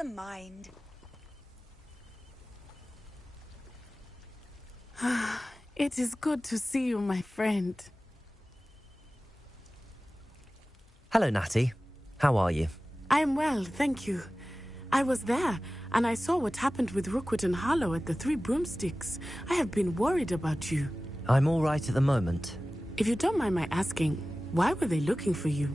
the mind. It is good to see you, my friend. Hello, Natty. How are you? I'm well, thank you. I was there, and I saw what happened with Rookwood and Harlow at the Three Broomsticks. I have been worried about you. I'm all right at the moment. If you don't mind my asking, why were they looking for you?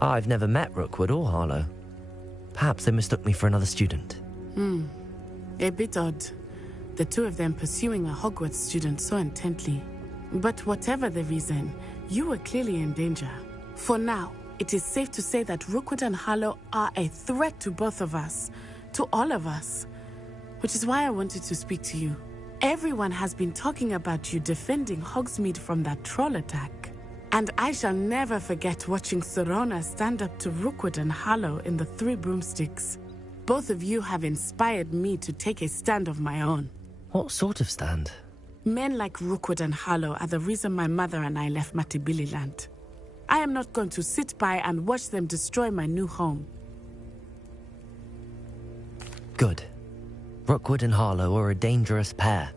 I've never met Rookwood or Harlow. Perhaps they mistook me for another student. A bit odd. The two of them pursuing a Hogwarts student so intently. But whatever the reason, you were clearly in danger. For now, it is safe to say that Rookwood and Harlow are a threat to both of us, to all of us. Which is why I wanted to speak to you. Everyone has been talking about you defending Hogsmeade from that troll attack. And I shall never forget watching Sirona stand up to Rookwood and Harlow in the Three Broomsticks. Both of you have inspired me to take a stand of my own. What sort of stand? Men like Rookwood and Harlow are the reason my mother and I left Matabeleland. I am not going to sit by and watch them destroy my new home. Good. Rookwood and Harlow are a dangerous pair.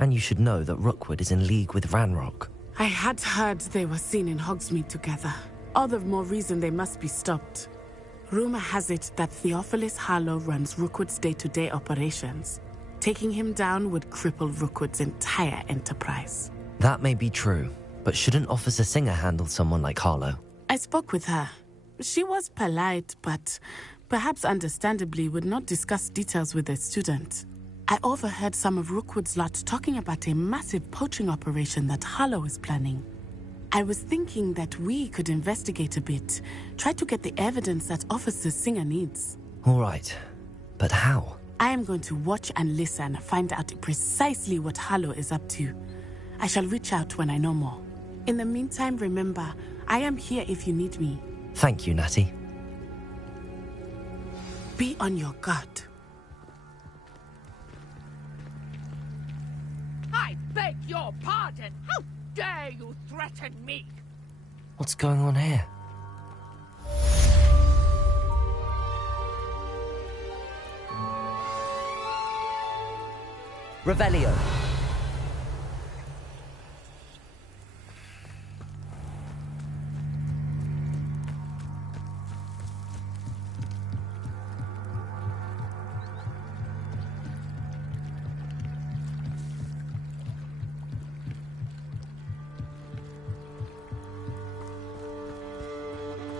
And you should know that Rookwood is in league with Ranrock. I had heard they were seen in Hogsmeade together. All the more reason they must be stopped. Rumor has it that Theophilus Harlow runs Rookwood's day-to-day operations. Taking him down would cripple Rookwood's entire enterprise. That may be true, but shouldn't Officer Singer handle someone like Harlow? I spoke with her. She was polite, but perhaps understandably would not discuss details with a student. I overheard some of Rookwood's lot talking about a massive poaching operation that Harlow is planning. I was thinking that we could investigate a bit, try to get the evidence that Officer Singer needs. All right, but how? I am going to watch and listen, find out precisely what Harlow is up to. I shall reach out when I know more. In the meantime, remember, I am here if you need me. Thank you, Natty. Be on your guard. I beg your pardon! How dare you threaten me? What's going on here? Revelio.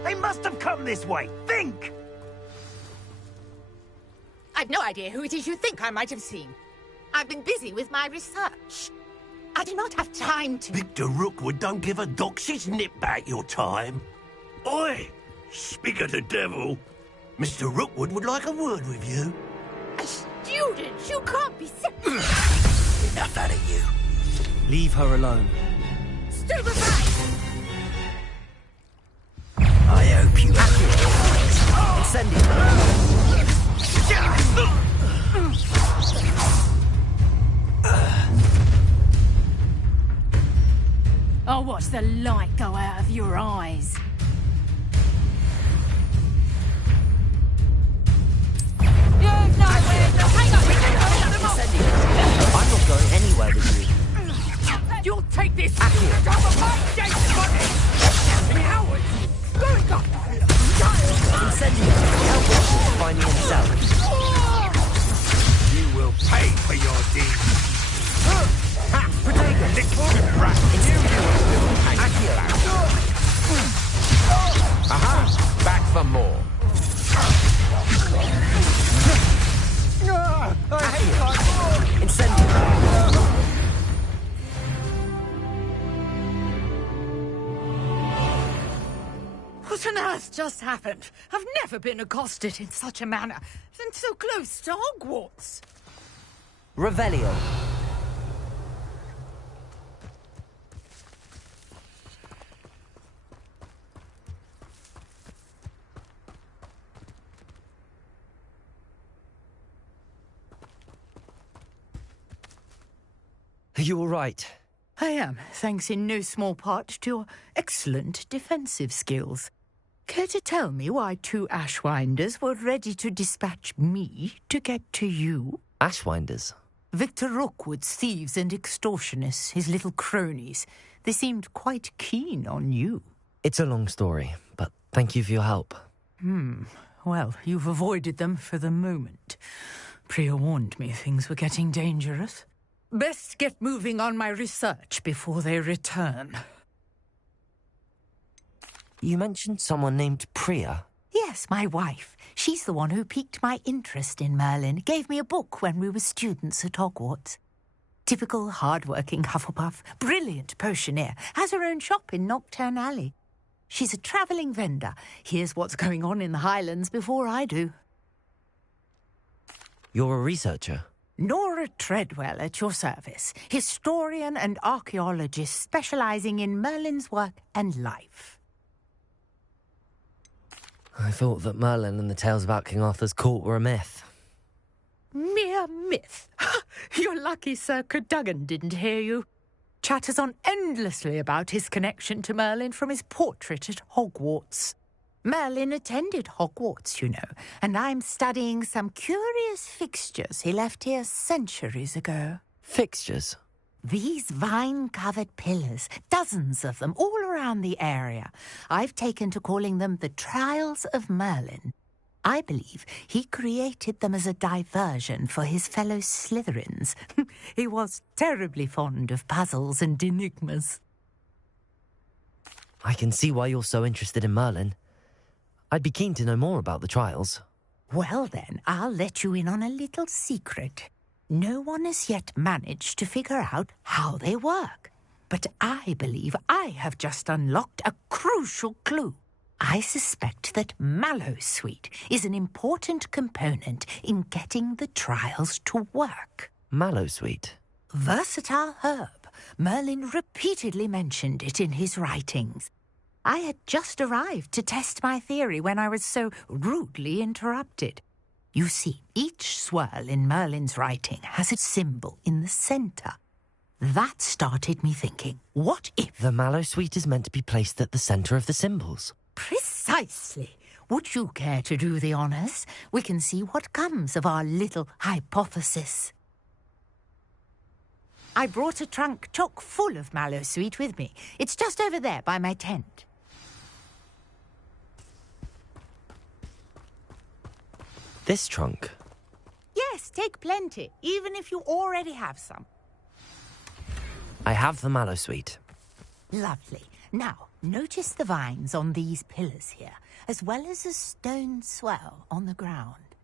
They must have come this way. Think! I've no idea who it is you think I might have seen. I've been busy with my research. I do not have time to... Victor Rookwood don't give a doxy's nip back your time. Oi! Speak of the devil. Mr. Rookwood would like a word with you. A student? You can't be Enough out of you. Leave her alone. Stand aside! I hope you... Incendio. I'll watch the light go out of your eyes. You've nowhere to hang up! Incendio. I'm not going anywhere with you. You'll take this student over my dead body! Howard! Going up! Incendio. Help Rookwood to find the himself. You will pay for your deeds. Protego. Little rat. Aha! Back for more. Incendio. What on earth just happened? I've never been accosted in such a manner, and so close to Hogwarts. Revelio. Are you all right? I am, thanks in no small part to your excellent defensive skills. Care to tell me why 2 Ashwinders were ready to dispatch me to get to you? Ashwinders? Victor Rookwood's thieves and extortionists, his little cronies. They seemed quite keen on you. It's a long story, but thank you for your help. Well, you've avoided them for the moment. Priya warned me things were getting dangerous. Best get moving on my research before they return. You mentioned someone named Priya. Yes, my wife. She's the one who piqued my interest in Merlin. Gave me a book when we were students at Hogwarts. Typical hard-working Hufflepuff, brilliant potioneer, has her own shop in Knockturn Alley. She's a travelling vendor. Hears what's going on in the Highlands before I do. You're a researcher? Nora Treadwell at your service. Historian and archaeologist specialising in Merlin's work and life. I thought that Merlin and the tales about King Arthur's court were a myth. Mere myth. You're lucky Sir Cadogan didn't hear you. Chatters on endlessly about his connection to Merlin from his portrait at Hogwarts. Merlin attended Hogwarts, you know, and I'm studying some curious fixtures he left here centuries ago. Fixtures? These vine-covered pillars, dozens of them, all around the area. I've taken to calling them the Trials of Merlin. I believe he created them as a diversion for his fellow Slytherins. He was terribly fond of puzzles and enigmas. I can see why you're so interested in Merlin. I'd be keen to know more about the trials. Well then, I'll let you in on a little secret. No one has yet managed to figure out how they work. But I believe I have just unlocked a crucial clue. I suspect that Mallowsweet is an important component in getting the trials to work. Mallowsweet? Versatile herb. Merlin repeatedly mentioned it in his writings. I had just arrived to test my theory when I was so rudely interrupted. You see, each swirl in Merlin's writing has a symbol in the centre. That started me thinking, what if... The Mallowsweet is meant to be placed at the centre of the symbols. Precisely. Would you care to do the honours? We can see what comes of our little hypothesis. I brought a trunk chock full of Mallowsweet with me. It's just over there by my tent. This trunk? Yes, take plenty, even if you already have some. I have the Mallowsweet. Lovely. Now, notice the vines on these pillars here, as well as a stone swell on the ground.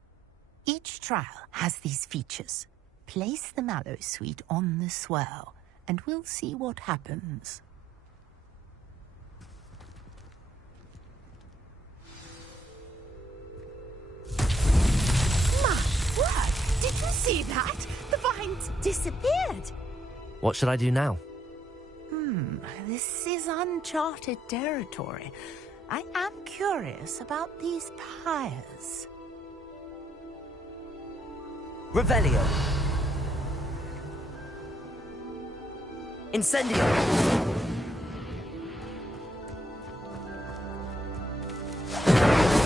Each trial has these features. Place the Mallowsweet on the swell, and we'll see what happens. My word! Did you see that? The vines disappeared! What should I do now? This is uncharted territory. I am curious about these pyres. Revelio! Incendio!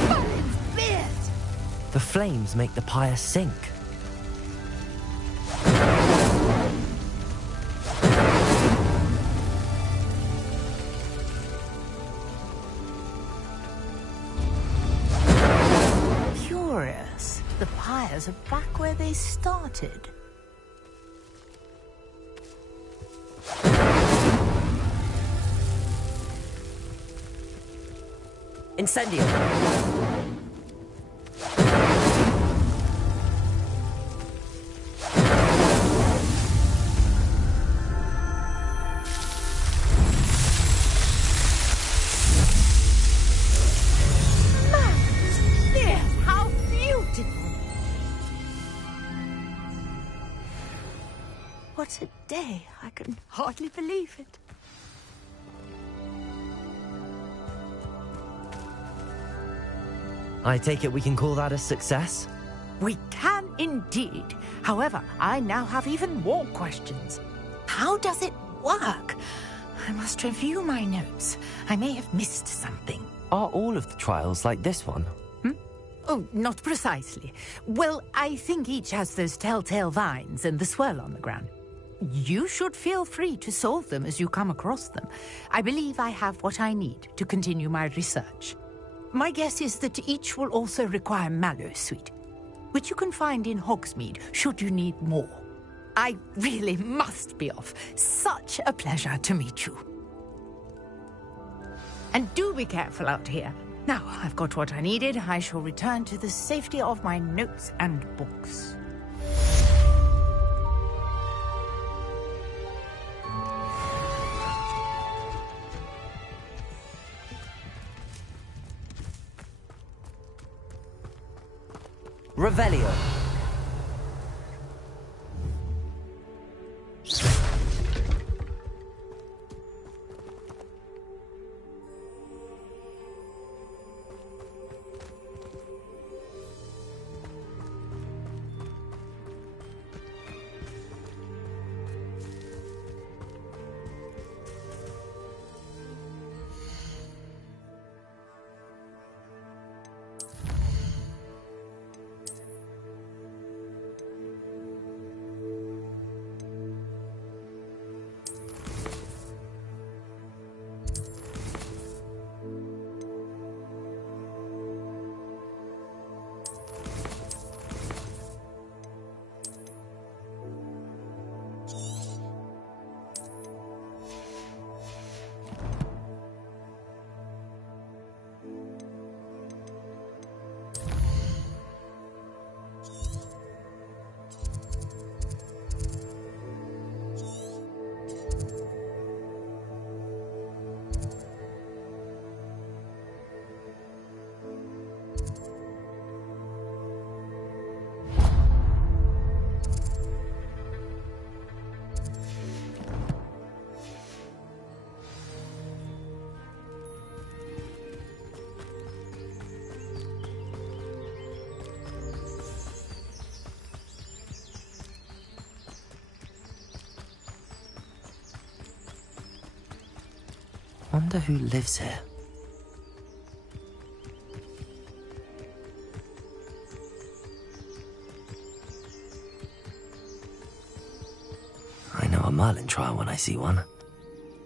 Merlin's beard! The flames make the pyre sink. Curious. The pyres are back where they started. Incendio! How beautiful! What a day. I can hardly believe it. I take it we can call that a success? We can indeed. However, I now have even more questions. How does it work? I must review my notes. I may have missed something. Are all of the trials like this one? Oh, not precisely. Well, I think each has those telltale vines and the swirl on the ground. You should feel free to solve them as you come across them. I believe I have what I need to continue my research. My guess is that each will also require Mallowsweet, which you can find in Hogsmeade should you need more. I really must be off. Such a pleasure to meet you. And do be careful out here. Now I've got what I needed, I shall return to the safety of my notes and books. Revelio. Wonder who lives here. I know a Merlin trial when I see one.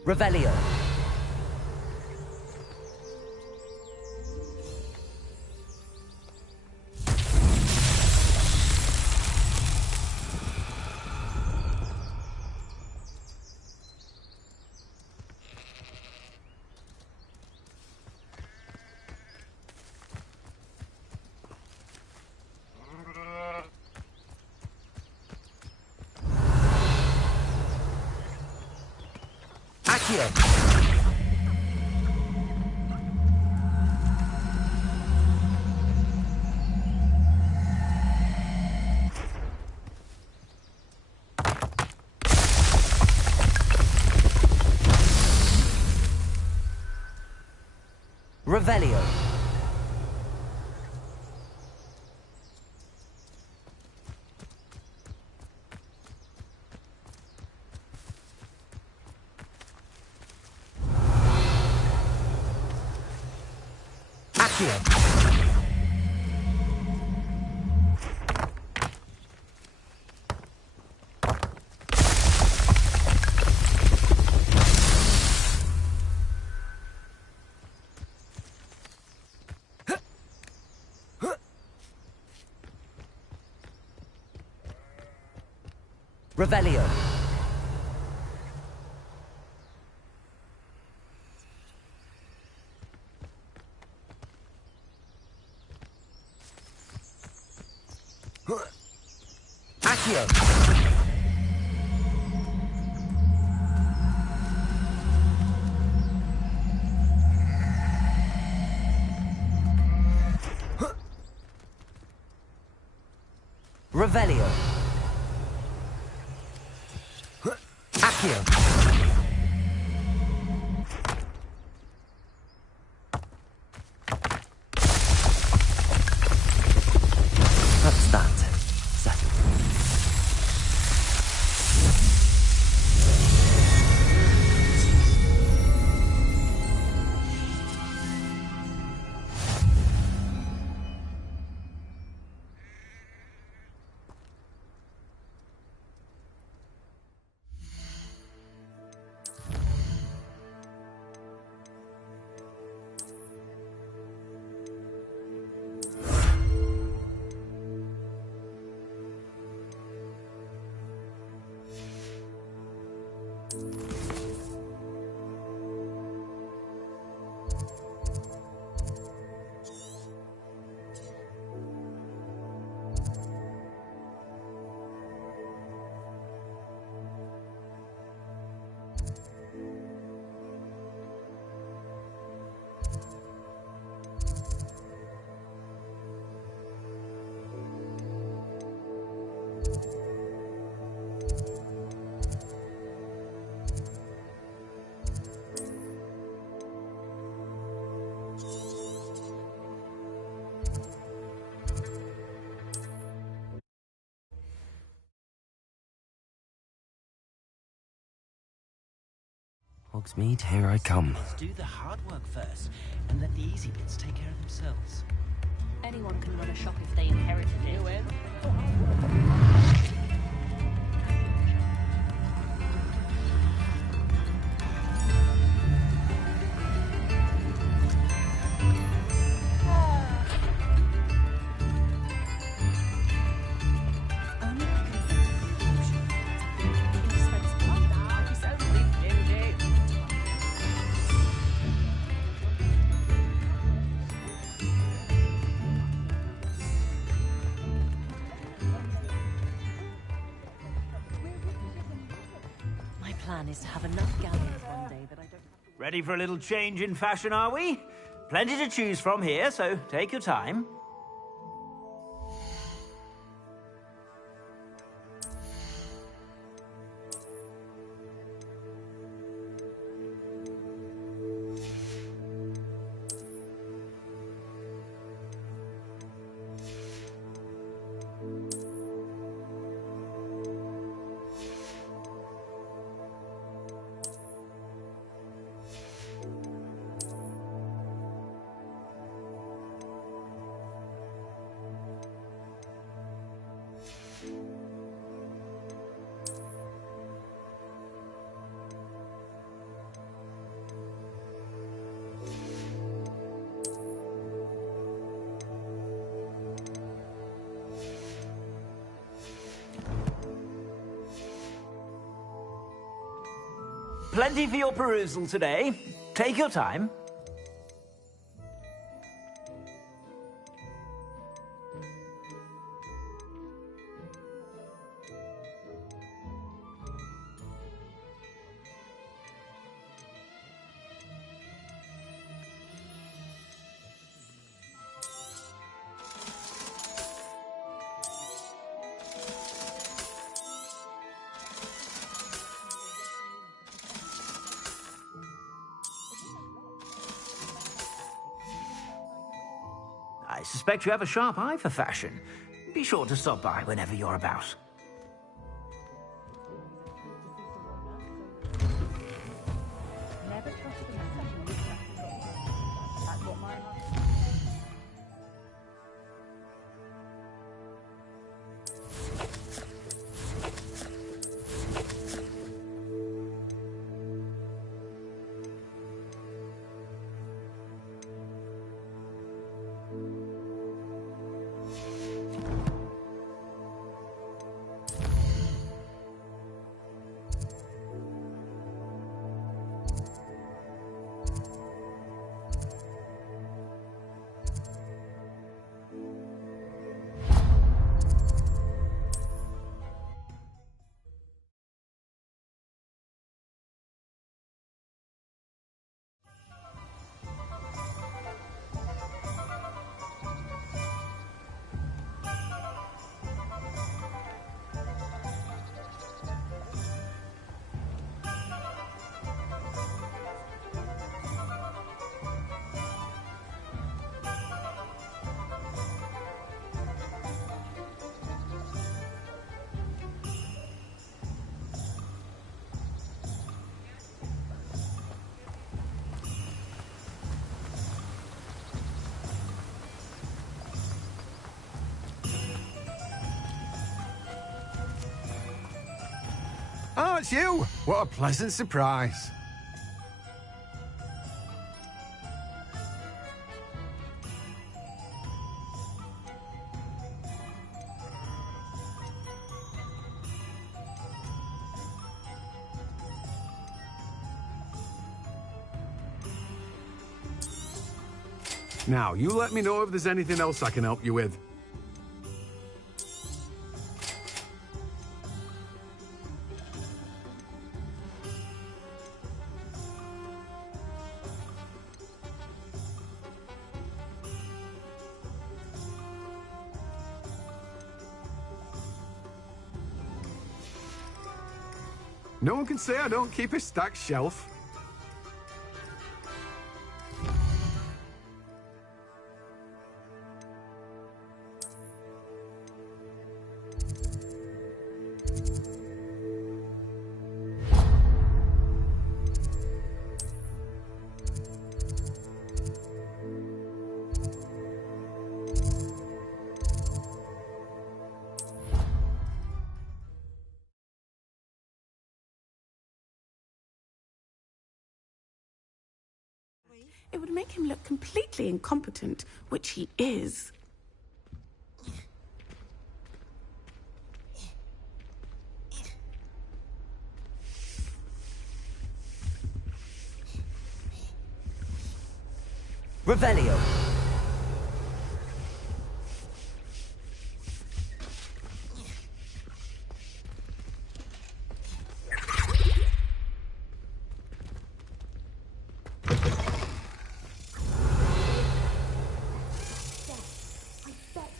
Revelio. Accio. Revelio. Accio. Revelio. Accio. Revelio. Accio. That's that. Settled. Hogsmeade, here I come. Let's do the hard work first, and let the easy bits take care of themselves. Anyone can run a shop if they inherited it. My plan is to have enough galleons one day that I don't have to... Ready for a little change in fashion, are we? Plenty to choose from here, so take your time. Plenty for your perusal today. Take your time. I suspect you have a sharp eye for fashion. Be sure to stop by whenever you're about. Oh, it's you! What a pleasant surprise. Now, you let me know if there's anything else I can help you with. No one can say I don't keep a stacked shelf. It would make him look completely incompetent, which he is. Revelio.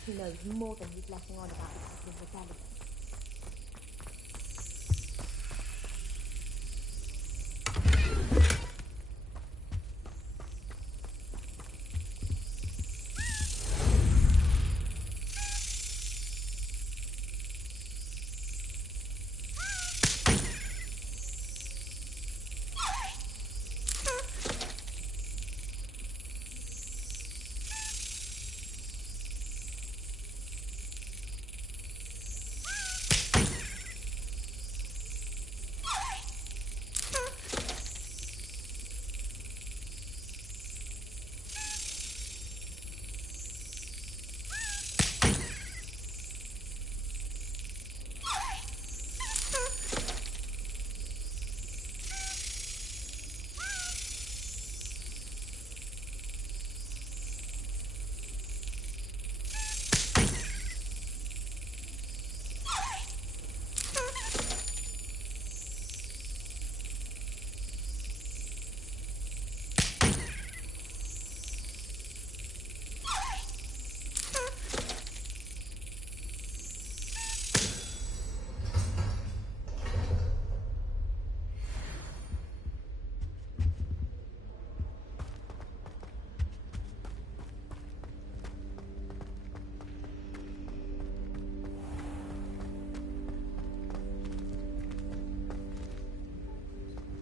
He knows more than he's letting on about the rebellion.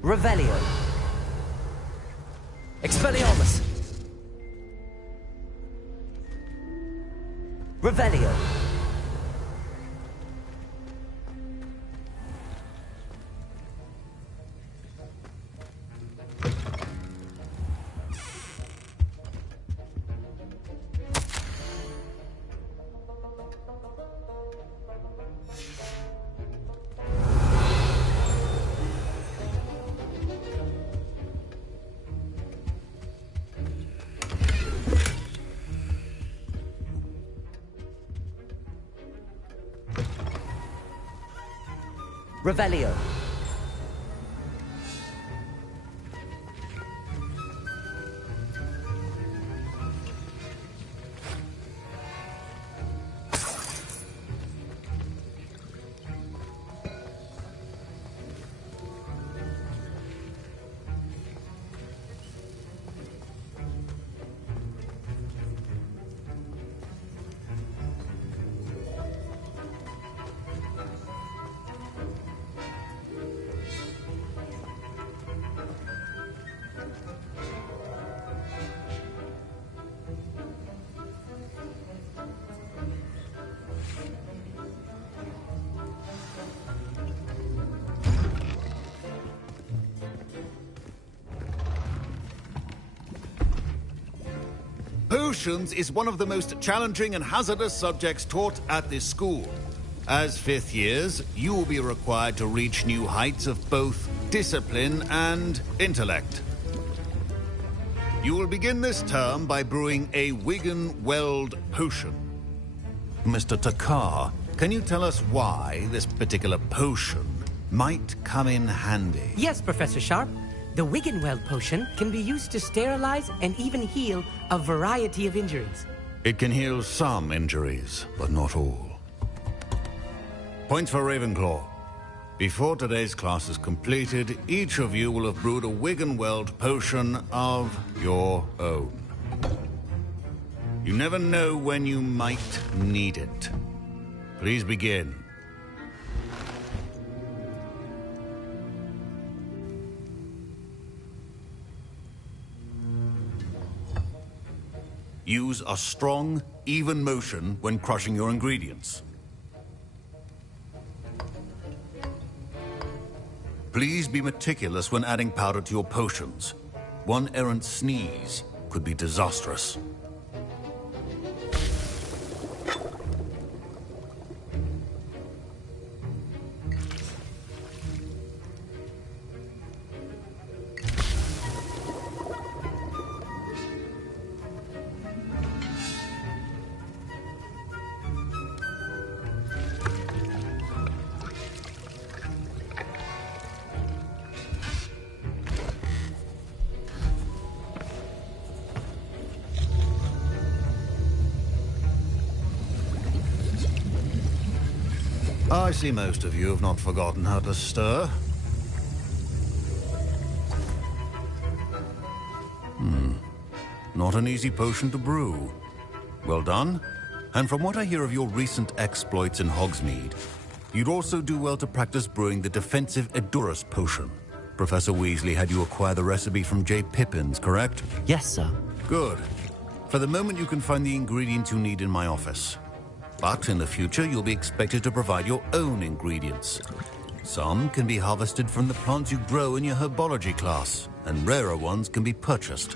Revelio. Expelliarmus. Revelio. Revelio. Potions is one of the most challenging and hazardous subjects taught at this school. As fifth years, you will be required to reach new heights of both discipline and intellect. You will begin this term by brewing a Wiggenweld potion. Mr. Takar, can you tell us why this particular potion might come in handy? Yes, Professor Sharp. The Wiggenweld potion can be used to sterilize and even heal a variety of injuries. It can heal some injuries, but not all. Points for Ravenclaw. Before today's class is completed, each of you will have brewed a Wiggenweld potion of your own. You never know when you might need it. Please begin. Use a strong, even motion when crushing your ingredients. Please be meticulous when adding powder to your potions. One errant sneeze could be disastrous. I see most of you have not forgotten how to stir. Not an easy potion to brew. Well done. And from what I hear of your recent exploits in Hogsmeade, you'd also do well to practice brewing the defensive Edurus potion. Professor Weasley had you acquire the recipe from J. Pippins, correct? Yes, sir. Good. For the moment, you can find the ingredients you need in my office. But in the future, you'll be expected to provide your own ingredients. Some can be harvested from the plants you grow in your herbology class, and rarer ones can be purchased.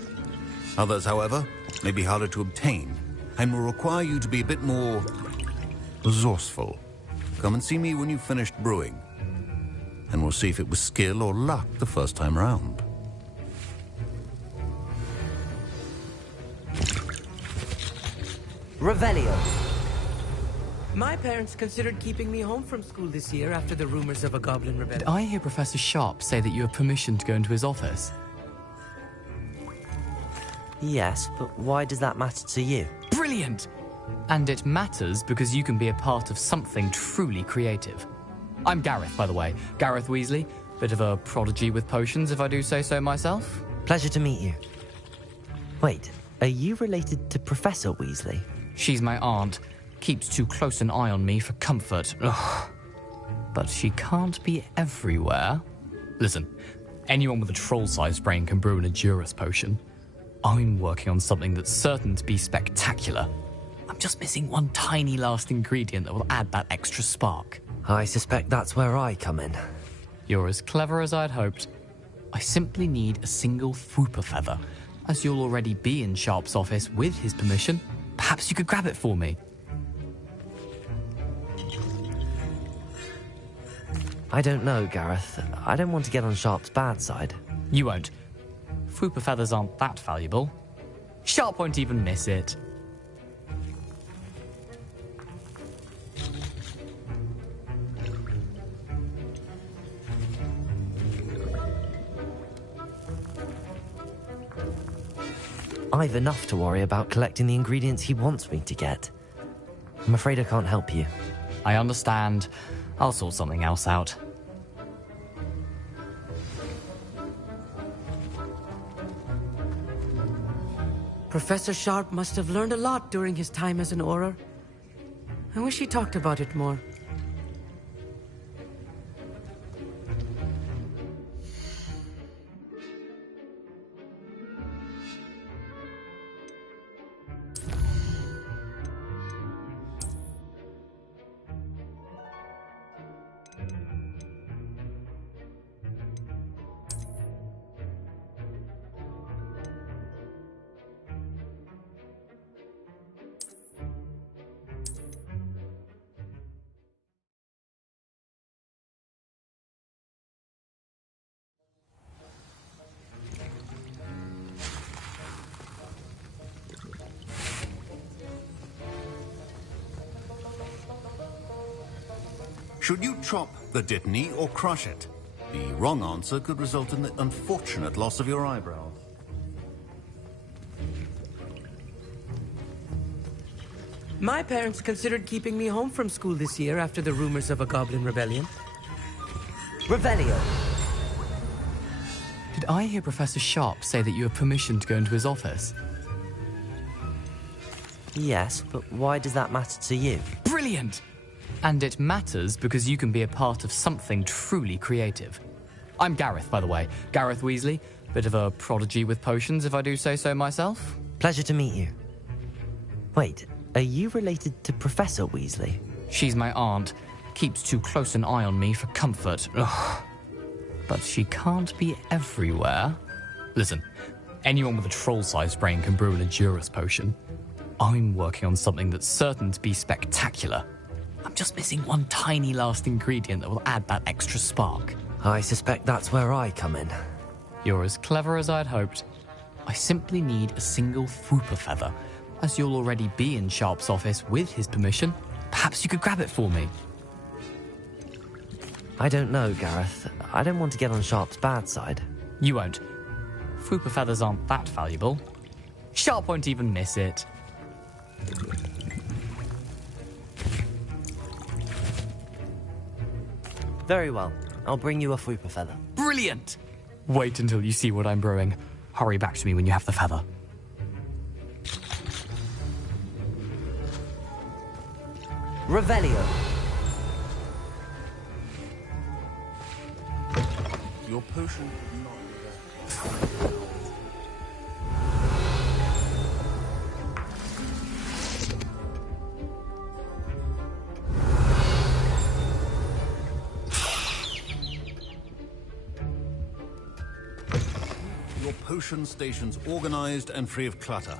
Others, however, may be harder to obtain, and will require you to be a bit more resourceful. Come and see me when you've finished brewing, and we'll see if it was skill or luck the first time round. Revelio. My parents considered keeping me home from school this year after the rumors of a goblin rebellion. Did I hear Professor Sharp say that you have permission to go into his office? Yes, but why does that matter to you? Brilliant! And it matters because you can be a part of something truly creative. I'm Gareth, by the way. Gareth Weasley. Bit of a prodigy with potions, if I do say so myself. Pleasure to meet you. Wait, are you related to Professor Weasley? She's my aunt. Keeps too close an eye on me for comfort. Ugh. But she can't be everywhere. Listen, anyone with a troll-sized brain can brew an Edurus potion. I'm working on something that's certain to be spectacular. I'm just missing one tiny last ingredient that will add that extra spark. I suspect that's where I come in. You're as clever as I'd hoped. I simply need a single Fwooper feather. As you'll already be in Sharp's office with his permission, perhaps you could grab it for me. I don't know, Gareth. I don't want to get on Sharp's bad side. You won't. Fwooper feathers aren't that valuable. Sharp won't even miss it. I've enough to worry about collecting the ingredients he wants me to get. I'm afraid I can't help you. I understand. I'll sort something else out. Professor Sharp must have learned a lot during his time as an Auror. I wish he talked about it more. Should you chop the Dittany or crush it? The wrong answer could result in the unfortunate loss of your eyebrows. My parents considered keeping me home from school this year after the rumors of a goblin rebellion. Revelio. Did I hear Professor Sharp say that you have permission to go into his office? Yes, but why does that matter to you? Brilliant! And it matters because you can be a part of something truly creative. I'm Gareth, by the way. Gareth Weasley. Bit of a prodigy with potions, if I do say so myself. Pleasure to meet you. Wait, are you related to Professor Weasley? She's my aunt. Keeps too close an eye on me for comfort. Ugh. But she can't be everywhere. Listen, anyone with a troll-sized brain can brew an Endurus potion. I'm working on something that's certain to be spectacular. I'm just missing one tiny last ingredient that will add that extra spark. I suspect that's where I come in. You're as clever as I'd hoped. I simply need a single Fwooper feather. As you'll already be in Sharp's office with his permission, perhaps you could grab it for me. I don't know, Gareth. I don't want to get on Sharp's bad side. You won't. Fwooper feathers aren't that valuable. Sharp won't even miss it. Very well. I'll bring you a Fwooper feather. Brilliant! Wait until you see what I'm brewing. Hurry back to me when you have the feather. Revelio. Your potion Your potion station's organized and free of clutter.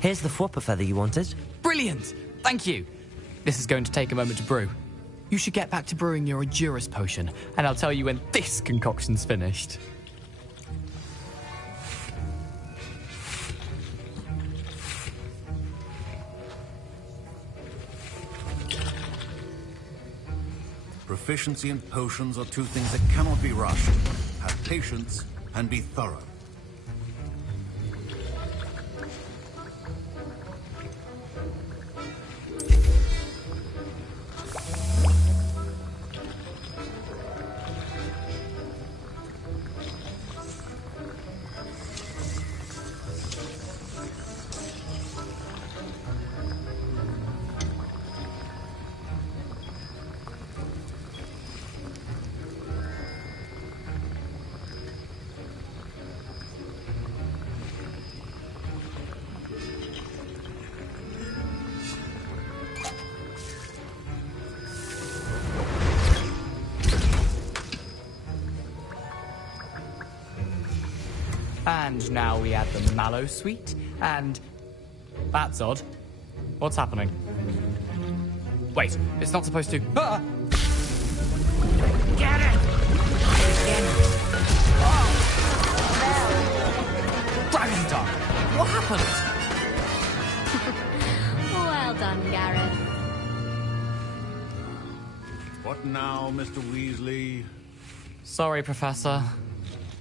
Here's the Fwooper feather you wanted. Brilliant! Thank you! This is going to take a moment to brew. You should get back to brewing your Endurus potion, and I'll tell you when this concoction's finished. Proficiency and potions are two things that cannot be rushed. Have patience and be thorough. And now we add the mallow sweet, and... That's odd. What's happening? Wait, it's not supposed to... Ah! Get it! Dragon Dog! What happened? Well done, Gareth. What now, Mr. Weasley? Sorry, Professor.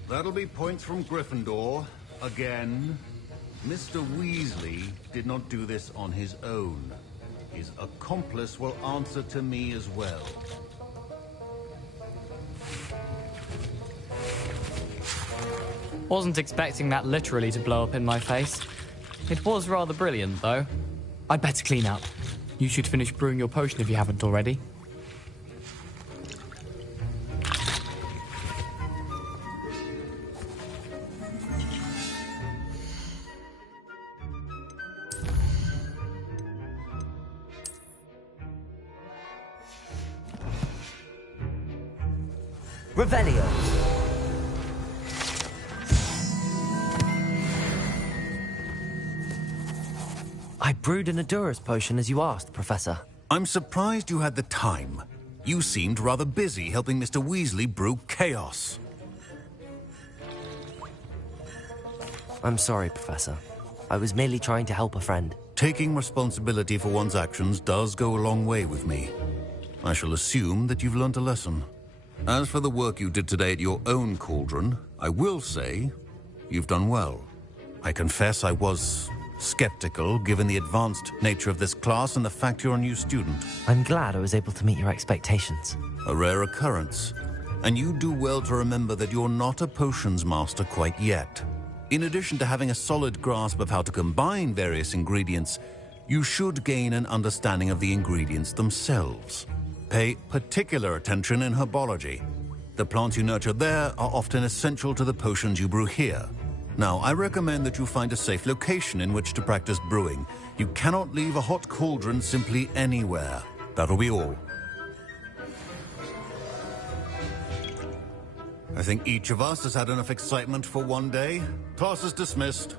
That'll be points from Gryffindor. Again. Mr. Weasley did not do this on his own. His accomplice will answer to me as well. Wasn't expecting that literally to blow up in my face. It was rather brilliant, though. I'd better clean up. You should finish brewing your potion if you haven't already. Revelio. I brewed an Endurus potion as you asked, Professor. I'm surprised you had the time. You seemed rather busy helping Mr. Weasley brew chaos. I'm sorry, Professor. I was merely trying to help a friend. Taking responsibility for one's actions does go a long way with me. I shall assume that you've learnt a lesson. As for the work you did today at your own cauldron, I will say you've done well. I confess I was skeptical given the advanced nature of this class and the fact you're a new student. I'm glad I was able to meet your expectations. A rare occurrence. And you do well to remember that you're not a potions master quite yet. In addition to having a solid grasp of how to combine various ingredients, you should gain an understanding of the ingredients themselves. Pay particular attention in herbology. The plants you nurture there are often essential to the potions you brew here. Now, I recommend that you find a safe location in which to practice brewing. You cannot leave a hot cauldron simply anywhere. That'll be all. I think each of us has had enough excitement for one day. Class is dismissed.